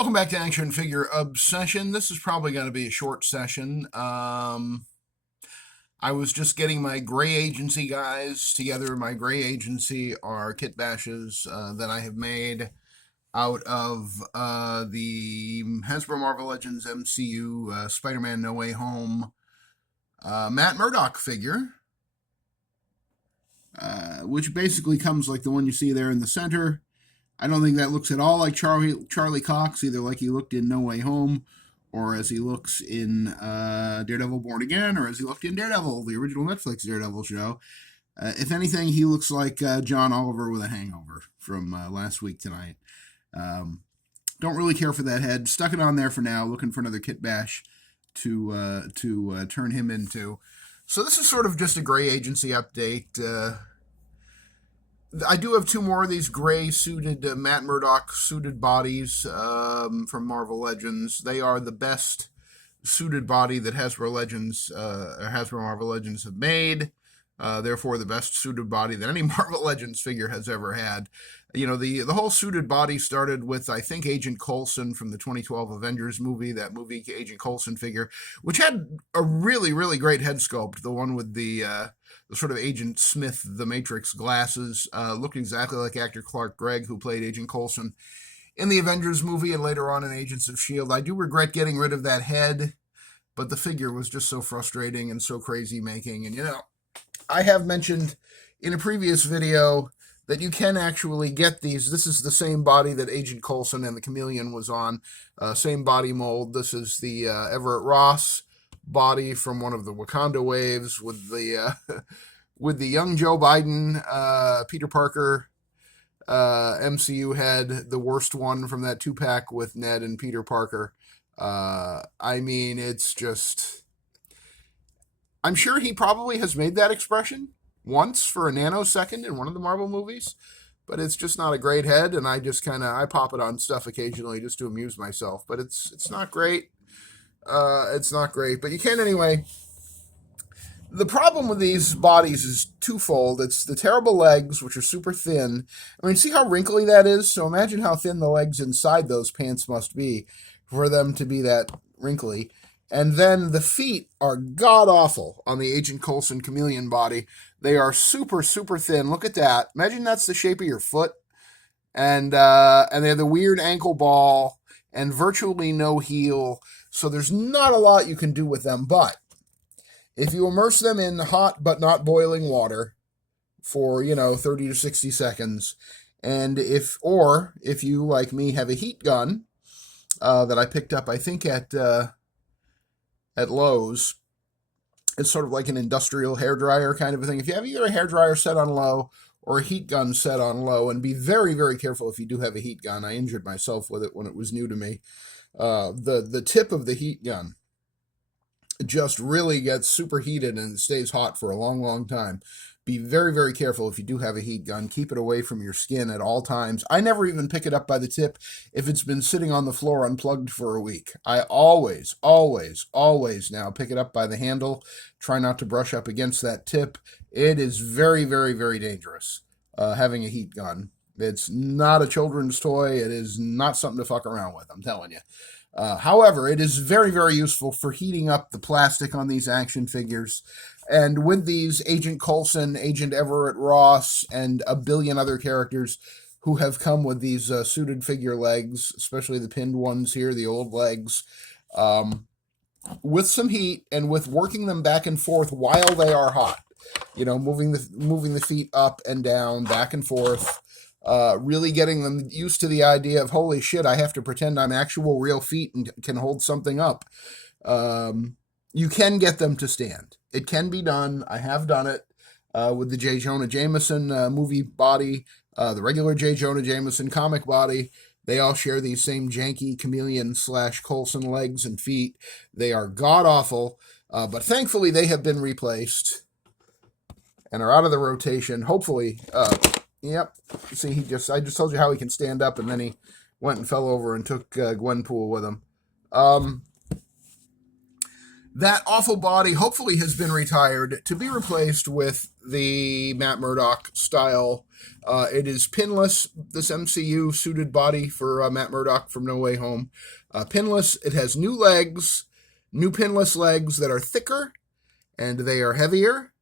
Welcome back to Action Figure Obsession. This is probably going to be a short session. I was just getting my Gray Agency guys together. My Gray Agency are kit bashes that I have made out of the Hasbro Marvel Legends MCU Spider-Man No Way Home Matt Murdock figure, which basically comes like the one you see there in the center. I don't think that looks at all like Charlie Cox, either like he looked in No Way Home, or as he looks in Daredevil Born Again, or as he looked in Daredevil, the original Netflix Daredevil show. If anything, he looks like John Oliver with a hangover from last week tonight. Don't really care for that head. Stuck it on there for now, looking for another kit bash to turn him into. So this is sort of just a Gray Agency update. I do have two more of these gray suited Matt Murdock suited bodies from Marvel Legends. They are the best suited body that Hasbro Marvel Legends have made. Therefore, the best suited body that any Marvel Legends figure has ever had. You know, the whole suited body started with, I think, Agent Coulson from the 2012 Avengers movie, that movie Agent Coulson figure, which had a really, really great head sculpt. The one with the sort of Agent Smith, the Matrix glasses, looked exactly like actor Clark Gregg, who played Agent Coulson in the Avengers movie and later on in Agents of S.H.I.E.L.D. I do regret getting rid of that head, but the figure was just so frustrating and so crazy making. And, you know, I have mentioned in a previous video that you can actually get these. This is the same body that Agent Coulson and the Chameleon was on, same body mold. This is the Everett Ross body from one of the Wakanda waves with the with the young Joe Biden, Peter Parker MCU head, the worst one from that 2-pack with Ned and Peter Parker. I mean, it's just, I'm sure he probably has made that expression once for a nanosecond in one of the Marvel movies, but it's just not a great head, and I just I pop it on stuff occasionally just to amuse myself, but it's not great. It's not great, but you can anyway. The problem with these bodies is twofold. It's the terrible legs, which are super thin. I mean, see how wrinkly that is? So imagine how thin the legs inside those pants must be for them to be that wrinkly. And then the feet are god-awful on the Agent Coulson Chameleon body. They are super, super thin. Look at that. Imagine that's the shape of your foot. And they have the weird ankle ball and virtually no heel. So there's not a lot you can do with them. But if you immerse them in hot but not boiling water for, 30 to 60 seconds, and if you, like me, have a heat gun that I picked up, I think, at Lowe's, it's sort of like an industrial hairdryer kind of a thing. If you have either a hairdryer set on low or a heat gun set on low, and be very, very careful if you do have a heat gun. I injured myself with it when it was new to me. The tip of the heat gun just really gets superheated and it stays hot for a long, long time. Be very, very careful if you do have a heat gun. Keep it away from your skin at all times. I never even pick it up by the tip if it's been sitting on the floor unplugged for a week. I always, always, always now pick it up by the handle. Try not to brush up against that tip. It is very, very, very dangerous having a heat gun. It's not a children's toy. It is not something to fuck around with, I'm telling you. However, it is very, very useful for heating up the plastic on these action figures. And with these Agent Coulson, Agent Everett Ross, and a billion other characters who have come with these suited figure legs, especially the pinned ones here, the old legs, with some heat and with working them back and forth while they are hot, moving the feet up and down, back and forth. Really getting them used to the idea of, holy shit, I have to pretend I'm actual real feet and can hold something up. You can get them to stand. It can be done. I have done it with the J. Jonah Jameson movie body, the regular J. Jonah Jameson comic body. They all share these same janky Chameleon/Coulson legs and feet. They are god-awful, but thankfully they have been replaced and are out of the rotation. Hopefully, yep. See, I just told you how he can stand up, and then he went and fell over and took Gwenpool with him. That awful body hopefully has been retired to be replaced with the Matt Murdock style. It is pinless, this MCU suited body for Matt Murdock from No Way Home. Pinless, it has new legs, new pinless legs that are thicker and they are heavier.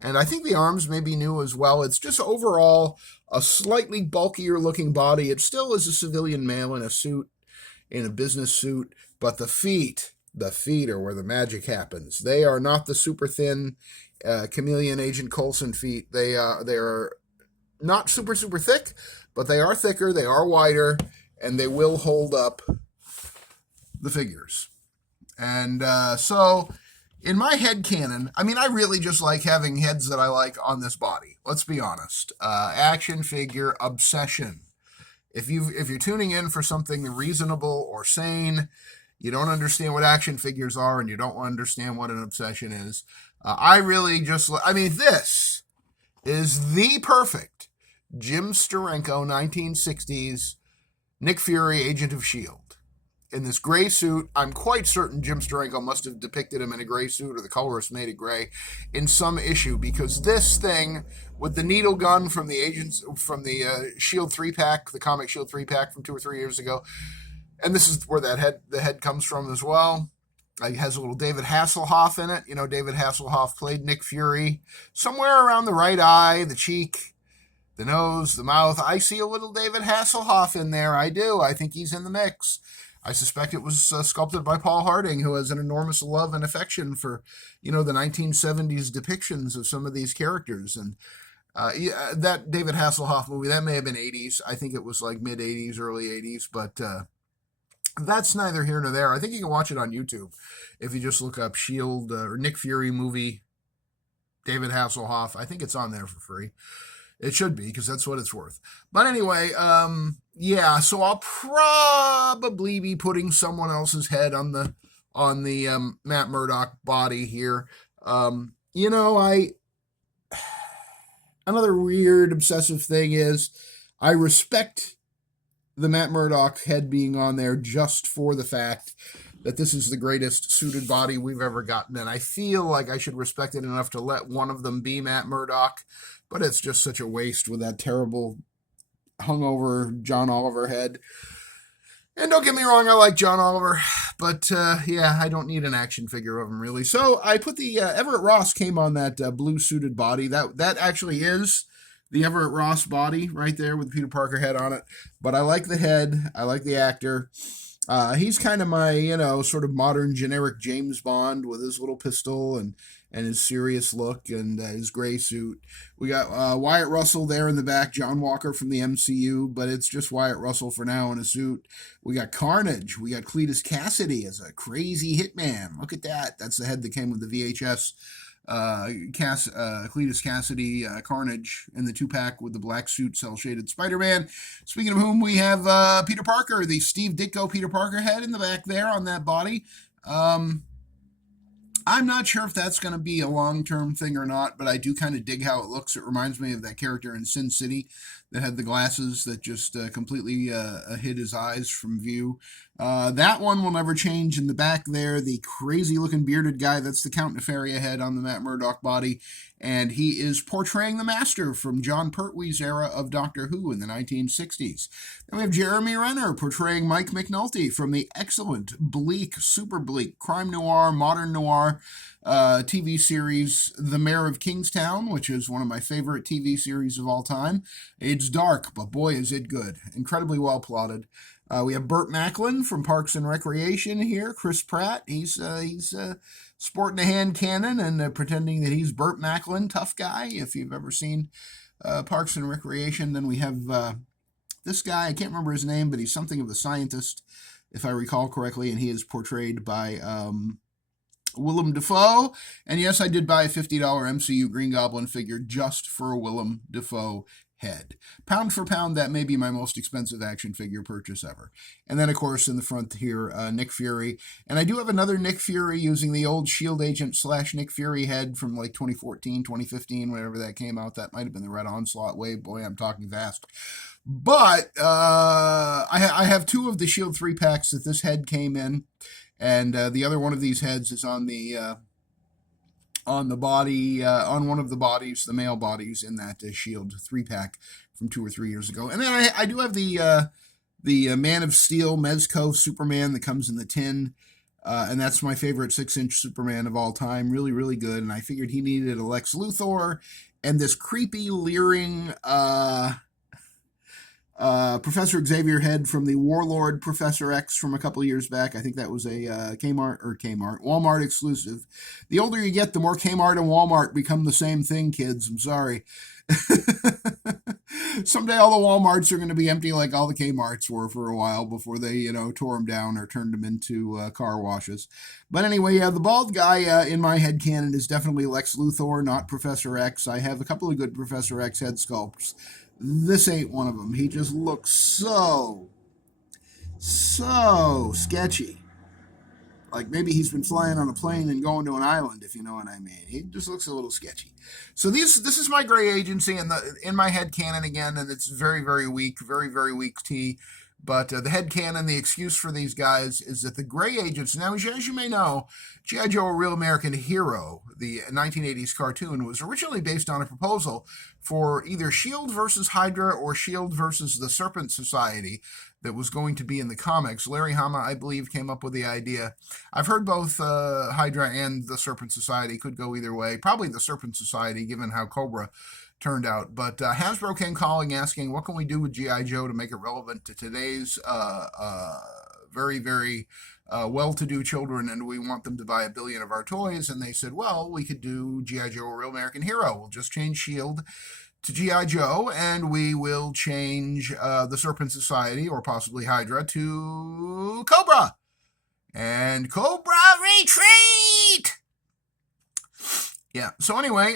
And I think the arms may be new as well. It's just overall a slightly bulkier looking body. It still is a civilian male in a suit, in a business suit, but the feet are where the magic happens. They are not the super thin Chameleon Agent Coulson feet. They are not super thick, but they are thicker, they are wider, and they will hold up the figures. And so in my head canon, I mean, I really just like having heads that I like on this body. Let's be honest. Action figure obsession. If you're tuning in for something reasonable or sane, you don't understand what action figures are, and you don't understand what an obsession is. I really just, I mean, this is the perfect Jim Steranko 1960s Nick Fury, Agent of S.H.I.E.L.D. In this gray suit. I'm quite certain Jim Steranko must have depicted him in a gray suit, or the colorist made it gray in some issue, because this thing with the needle gun from the S.H.I.E.L.D. 3-pack, the comic S.H.I.E.L.D. 3-pack from 2 or 3 years ago, and this is where the head comes from as well. It has a little David Hasselhoff in it. You know, David Hasselhoff played Nick Fury. Somewhere around the right eye, the cheek, the nose, the mouth, I see a little David Hasselhoff in there. I do. I think he's in the mix. I suspect it was sculpted by Paul Harding, who has an enormous love and affection for, the 1970s depictions of some of these characters. And that David Hasselhoff movie, that may have been 80s. I think it was like mid 80s, early 80s, but that's neither here nor there. I think you can watch it on YouTube if you just look up S.H.I.E.L.D. Or Nick Fury movie, David Hasselhoff. I think it's on there for free. It should be, because that's what it's worth. But anyway, yeah, so I'll probably be putting someone else's head on the Matt Murdock body here. Another weird obsessive thing is I respect the Matt Murdock head being on there just for the fact that this is the greatest suited body we've ever gotten, and I feel like I should respect it enough to let one of them be Matt Murdock, but it's just such a waste with that terrible hungover John Oliver head. And don't get me wrong, I like John Oliver, but yeah, I don't need an action figure of him really. So I put the Everett Ross came on that blue suited body. That actually is the Everett Ross body right there with the Peter Parker head on it. But I like the head. I like the actor. He's kind of my, sort of modern generic James Bond with his little pistol and his serious look and his gray suit. We got Wyatt Russell there in the back, John Walker from the MCU, but it's just Wyatt Russell for now in a suit. We got Carnage. We got Cletus Cassidy as a crazy hitman. Look at that. That's the head that came with the VHS. Cletus Cassidy, Carnage in the 2-pack with the black suit, cel-shaded Spider-Man. Speaking of whom, we have Peter Parker, the Steve Ditko Peter Parker head in the back there on that body. I'm not sure if that's going to be a long-term thing or not, but I do kind of dig how it looks. It reminds me of that character in Sin City that had the glasses that just completely hid his eyes from view. That one will never change. In the back there, the crazy-looking bearded guy, that's the Count Nefaria head on the Matt Murdock body, and he is portraying the Master from John Pertwee's era of Doctor Who in the 1960s. Then we have Jeremy Renner portraying Mike McNulty from the excellent, bleak, super bleak, crime noir, modern noir TV series The Mayor of Kingstown, which is one of my favorite TV series of all time. It's dark, but boy is it good. Incredibly well plotted. We have Burt Macklin from Parks and Recreation here. Chris Pratt, he's sporting a hand cannon and pretending that he's Burt Macklin, tough guy. If you've ever seen Parks and Recreation, then we have this guy. I can't remember his name, but he's something of a scientist, if I recall correctly, and he is portrayed by Willem Dafoe. And yes, I did buy a $50 MCU Green Goblin figure just for a Willem Dafoe head. Pound for pound, that may be my most expensive action figure purchase ever. And then, of course, in the front here, Nick Fury. And I do have another Nick Fury using the old S.H.I.E.L.D. agent / Nick Fury head from like 2014, 2015, whenever that came out. That might have been the Red Onslaught wave. Boy, I'm talking fast. But I have 2 of the S.H.I.E.L.D. 3-packs that this head came in. and the other one of these heads is on the body, on one of the bodies, the male bodies in that Shield 3-pack from 2 or 3 years ago. And then I do have the Man of Steel Mezco Superman that comes in the tin. And that's my favorite 6-inch Superman of all time. Really, really good. And I figured he needed a Lex Luthor and this creepy, leering Professor Xavier head from the Warlord Professor X from a couple of years back. I think that was a Walmart exclusive. The older you get, the more Kmart and Walmart become the same thing, kids. I'm sorry. Someday all the Walmarts are going to be empty like all the Kmarts were for a while before they, tore them down or turned them into car washes. But anyway, yeah, the bald guy in my head canon is definitely Lex Luthor, not Professor X. I have a couple of good Professor X head sculpts. This ain't one of them. He just looks so sketchy. Like maybe he's been flying on a plane and going to an island, if you know what I mean. He just looks a little sketchy. So this is my Gray Agency in my head canon again, and it's very, very weak tea. But the head canon, the excuse for these guys is that the Gray Agents, now as you may know, G.I. Joe, A Real American Hero, the 1980s cartoon, was originally based on a proposal for either S.H.I.E.L.D. versus Hydra or S.H.I.E.L.D. versus the Serpent Society that was going to be in the comics. Larry Hama, I believe, came up with the idea. I've heard both Hydra and the Serpent Society could go either way. Probably the Serpent Society, given how Cobra turned out. But Hasbro came calling, asking, what can we do with G.I. Joe to make it relevant to today's very, very well-to-do children, and we want them to buy 1 billion of our toys? And they said, well, we could do G.I. Joe, A Real American Hero. We'll just change S.H.I.E.L.D. to G.I. Joe, and we will change the Serpent Society, or possibly Hydra, to Cobra. And Cobra retreat! Yeah, so anyway,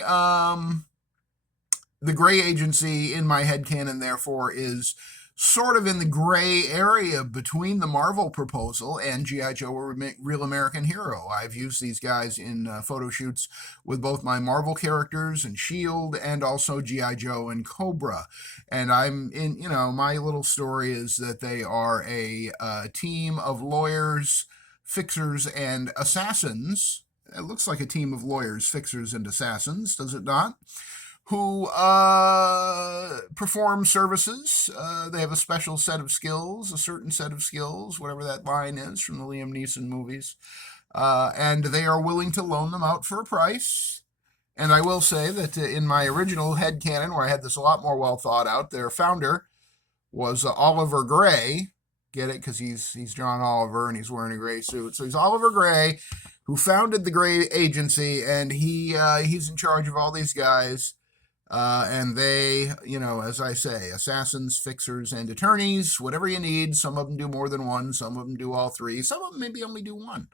the Gray Agency in my headcanon, therefore, is sort of in the gray area between the Marvel proposal and G.I. Joe, A Real American Hero. I've used these guys in photo shoots with both my Marvel characters and S.H.I.E.L.D. and also G.I. Joe and Cobra. And I'm in, my little story is that they are a team of lawyers, fixers, and assassins. It looks like a team of lawyers, fixers, and assassins, does it not? Who perform services. They have a special set of skills, a certain set of skills, whatever that line is from the Liam Neeson movies. And they are willing to loan them out for a price. And I will say that in my original headcanon, where I had this a lot more well thought out, their founder was Oliver Gray. Get it? Because he's John Oliver and he's wearing a gray suit. So he's Oliver Gray, who founded the Gray Agency, and he's in charge of all these guys. And they, as I say, assassins, fixers, and attorneys, whatever you need. Some of them do more than one. Some of them do all three. Some of them maybe only do one.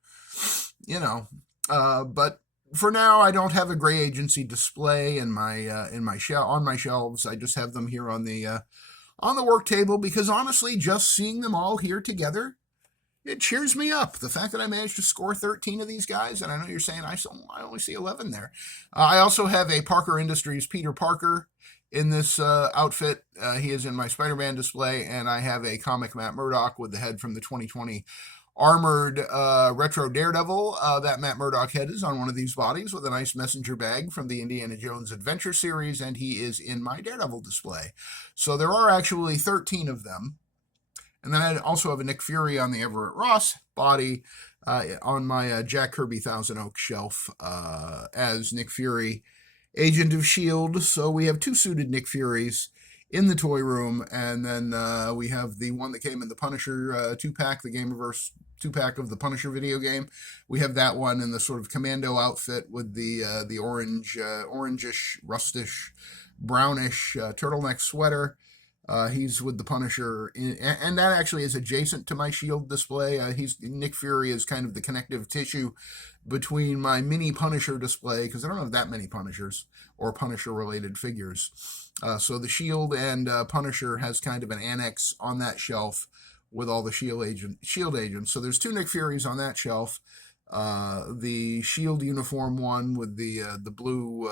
But for now, I don't have a Gray Agency display on my shelves. I just have them here on the work table because honestly, just seeing them all here together, it cheers me up. The fact that I managed to score 13 of these guys, and I know you're saying I only see 11 there. I also have a Parker Industries Peter Parker in this outfit. He is in my Spider-Man display, and I have a comic Matt Murdock with the head from the 2020 Armored Retro Daredevil. That Matt Murdock head is on one of these bodies with a nice messenger bag from the Indiana Jones Adventure series, and he is in my Daredevil display. So there are actually 13 of them. And then I also have a Nick Fury on the Everett Ross body on my Jack Kirby Thousand Oaks shelf as Nick Fury, Agent of S.H.I.E.L.D. So we have 2 suited Nick Furies in the toy room. And then we have the one that came in the Punisher 2-pack, the Gamerverse 2-pack of the Punisher video game. We have that one in the sort of commando outfit with the orangish, rustish, brownish turtleneck sweater. He's with the Punisher, and that actually is adjacent to my S.H.I.E.L.D. display. Nick Fury is kind of the connective tissue between my mini Punisher display, because I don't have that many Punishers or Punisher-related figures. So the S.H.I.E.L.D. and Punisher has kind of an annex on that shelf with all the S.H.I.E.L.D. agents. So there's 2 Nick Furies on that shelf. The S.H.I.E.L.D. uniform one with the blue,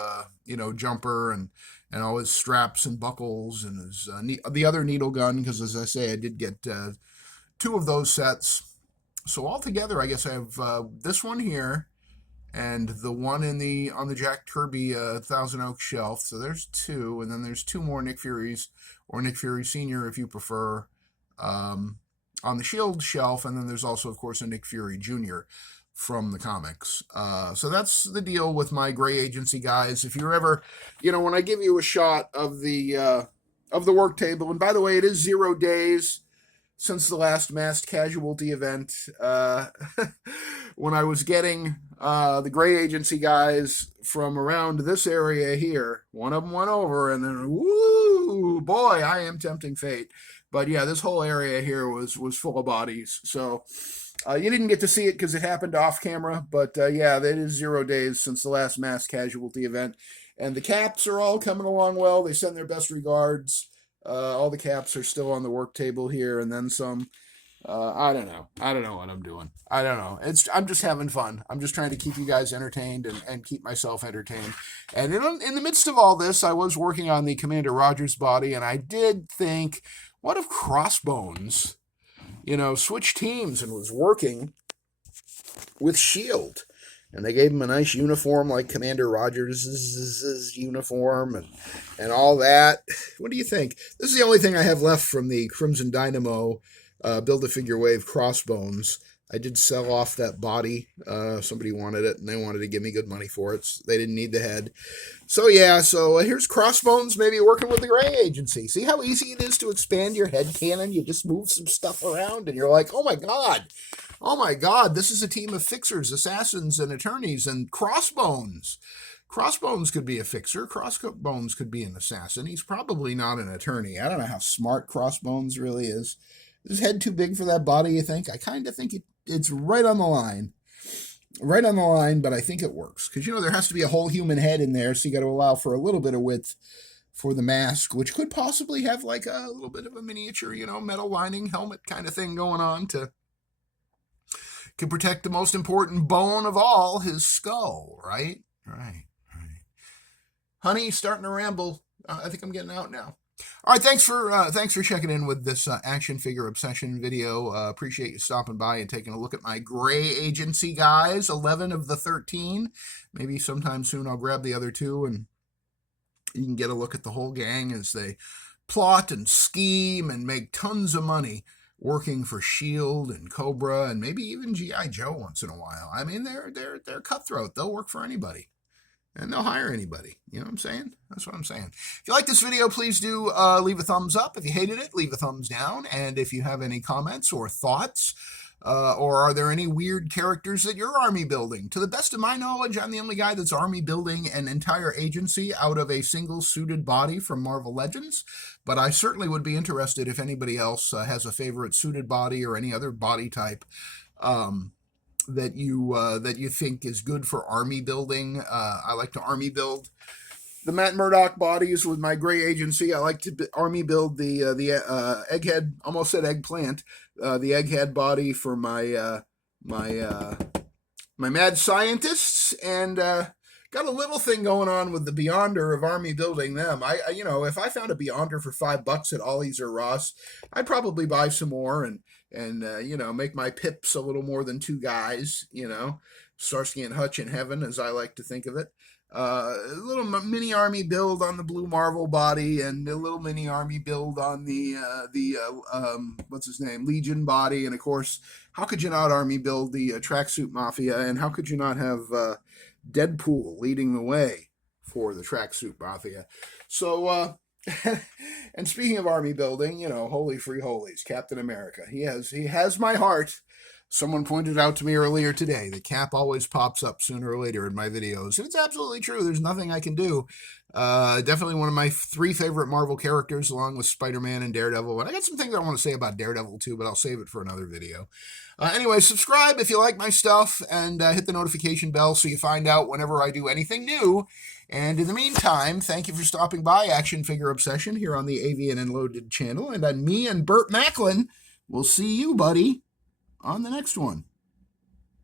jumper and all his straps and buckles and his the other needle gun, because as I say, I did get 2 of those sets. So altogether, I guess I have this one here and the one on the Jack Kirby Thousand Oaks shelf. So there's two, and then there's two more Nick Fury's, or Nick Fury Sr. if you prefer, on the Shield shelf, and then there's also, of course, a Nick Fury Jr. from the comics. So that's the deal with my Gray Agency guys. If you're ever, when I give you a shot of the work table, and by the way, it is 0 days since the last mass casualty event. When I was getting the Gray Agency guys from around this area here, one of them went over, and then, woo, boy, I am tempting fate. But yeah, this whole area here was full of bodies. So you didn't get to see it because it happened off camera. But yeah, it is 0 days since the last mass casualty event. And the caps are all coming along well. They send their best regards. All the caps are still on the work table here, and then some. I don't know. I don't know what I'm doing. I don't know. I'm just having fun. I'm just trying to keep you guys entertained and keep myself entertained. And in the midst of all this, I was working on the Commander Rogers body, and I did think, what if Crossbones, switched teams and was working with S.H.I.E.L.D.? And they gave him a nice uniform like Commander Rogers' uniform and all that. What do you think? This is the only thing I have left from the Crimson Dynamo Build-A-Figure Wave Crossbones. I did sell off that body. Somebody wanted it, and they wanted to give me good money for it. So they didn't need the head. So yeah, here's Crossbones maybe working with the Gray Agency. See how easy it is to expand your head canon? You just move some stuff around, and you're like, oh my God, this is a team of fixers, assassins, and attorneys, and Crossbones. Crossbones could be a fixer. Crossbones could be an assassin. He's probably not an attorney. I don't know how smart Crossbones really is. Is his head too big for that body, you think? I kind of think it's right on the line. Right on the line, but I think it works. Because, there has to be a whole human head in there, so you got to allow for a little bit of width for the mask, which could possibly have like a little bit of a miniature, metal lining helmet kind of thing going on to protect the most important bone of all, his skull, right? Right. Honey, starting to ramble. I think I'm getting out now. All right, thanks for checking in with this action figure obsession video. Appreciate you stopping by and taking a look at my Gray Agency guys, 11 of the 13. Maybe sometime soon I'll grab the other two, and you can get a look at the whole gang as they plot and scheme and make tons of money working for S.H.I.E.L.D. and Cobra and maybe even G.I. Joe once in a while. I mean, they're cutthroat. They'll work for anybody. And they'll hire anybody. You know what I'm saying? That's what I'm saying. If you like this video, please do leave a thumbs up. If you hated it, leave a thumbs down. And if you have any comments or thoughts, or are there any weird characters that you're army building? To the best of my knowledge, I'm the only guy that's army building an entire agency out of a single suited body from Marvel Legends. But I certainly would be interested if anybody else has a favorite suited body or any other body type that you think is good for army building. I like to army build the Matt Murdock bodies with my Gray Agency. I like to army build the egghead, almost said eggplant, the egghead body for my my mad scientists, and got a little thing going on with the Beyonder of army building them. I if I found a Beyonder for $5 at Ollie's or Ross, I'd probably buy some more and make my pips a little more than two guys, Starsky and Hutch in heaven, as I like to think of it. A little mini army build on the Blue Marvel body, and a little mini army build on the what's his name, Legion body, and of course, how could you not army build the Tracksuit Mafia, and how could you not have Deadpool leading the way for the Tracksuit Mafia? So, and speaking of army building, holy free holies, Captain America. He has my heart. Someone pointed out to me earlier today that Cap always pops up sooner or later in my videos. And it's absolutely true. There's nothing I can do. Definitely one of my 3 favorite Marvel characters, along with Spider-Man and Daredevil. And I got some things I want to say about Daredevil too, but I'll save it for another video. Anyway, subscribe if you like my stuff, and hit the notification bell so you find out whenever I do anything new. And in the meantime, thank you for stopping by Action Figure Obsession here on the Avian and Loaded channel. And on me and Burt Macklin, we'll see you, buddy, on the next one.